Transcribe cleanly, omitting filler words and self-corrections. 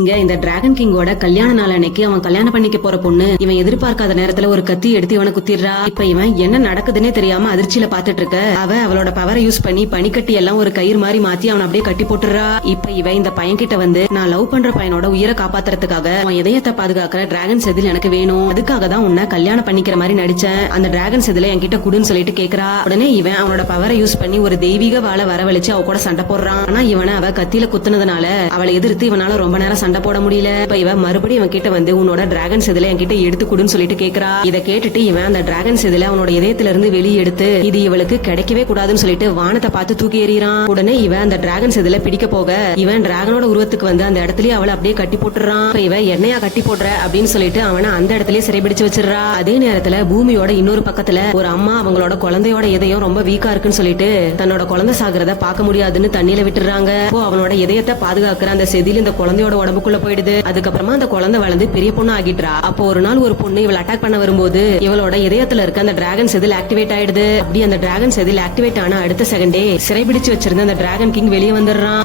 இங்க இந்த டிராகன் கிங்கோட கல்யாண நாள் அன்னைக்கு அவன் கல்யாணம் பண்ணிக்க போற பொண்ணு இவன் எதிர்பார்க்காத நேரத்துல ஒரு கத்தி எடுத்து இவனை குத்திடுறா. இப்ப இவன் என்ன நடக்குதுன்னே தெரியாம அதிர்ச்சியில பாத்துட்டு இருக்க அவளோட பவரை யூஸ் பண்ணி பனிக்கட்டி எல்லாம் ஒரு கயிறு மாதிரி மாத்தி அவன் அப்படியே கட்டி போட்டுறா. இப்ப இவன் இந்த பையன் கிட்ட வந்து நான் லவ் பண்ற பையனோட உயிரை காப்பாத்துறதுக்காக அவன் இதயத்தை பாதுகாக்கிற டிராகன் செதில் எனக்கு வேணும், அதுக்காக தான் உன்னை கல்யாணம் பண்ணிக்கிற மாதிரி நடிச்சேன், அந்த டிராகன் செதில என்கிட்ட குடுன்னு சொல்லிட்டு கேக்குறா. உடனே இவன் அவனோட பவரை யூஸ் பண்ணி ஒரு தெய்வீக வாழை வரவழைச்சு அவ கூட சண்டை போடுறான். ஆனா இவனை அவ கத்தியில குத்துனதுனால அவளை எதிர்த்து இவனால ரொம்ப நேரம் சண்டை போட முடியல. இப்ப இவன் மறுபடியும் இவன் கிட்ட வந்து உன்னோட டிராகன் செதில என்கிட்ட எடுத்து குடுன்னு சொல்லிட்டு கேக்குறா. இதை கேட்டுட்டு இவன் அந்த டிராகன் செதில அவனோட இதயத்துல இருந்து வெளியே எடுத்து இது இவளுக்கு கிடைக்கவே கூடாதுன்னு சொல்லிட்டு வானத்தை பார்த்து தூக்கி எறிறான். உடனே இவன் அந்த டிராகன் செதில பிடிக்க போக இவன் டிராகனோட உருவத்துக்கு வந்து அந்த இடத்துலயே அவளை அப்படியே கட்டி போட்டுறான். இவன் என்னையா கட்டி போடுற அப்படின்னு சொல்லிட்டு அவனை அந்த இடத்துலயே சிறைபிடிச்சு வச்சிடறா. அதே நேரத்துல பூமியோட இன்னொரு பக்கத்துல ஒரு அம்மா அவங்களோட குழந்தையோட இதயம் ரொம்ப வீக்கா இருக்குன்னு சொல்லிட்டு தன்னோட குழந்தை சாகிறத பார்க்க முடியாதுன்னு தண்ணியில விட்டுறாங்க. அவனோட இதயத்தை பாதுகாக்கிற அந்த செதில் இந்த குழந்தையோட உடம்புக்குள்ள போயிடுது. அதுக்கப்புறமா அந்த குழந்தை வளர்ந்து பெரிய பொண்ணு ஆகிடுறா. அப்போ ஒரு நாள் ஒரு பொண்ணு இவளை அட்டாக் பண்ண வரும்போது இவளோட இதயத்துல இருக்க அந்த டிராகன் செதில் ஆக்டிவேட் ஆயிடுது. அப்படி அந்த டிராகன் செதில் ஆக்டிவேட் ஆன அடுத்த செகண்டே சிறைபிடிச்சு வச்சிருந்த அந்த டிராகன் கிங் வெளியே வந்துடுறான்.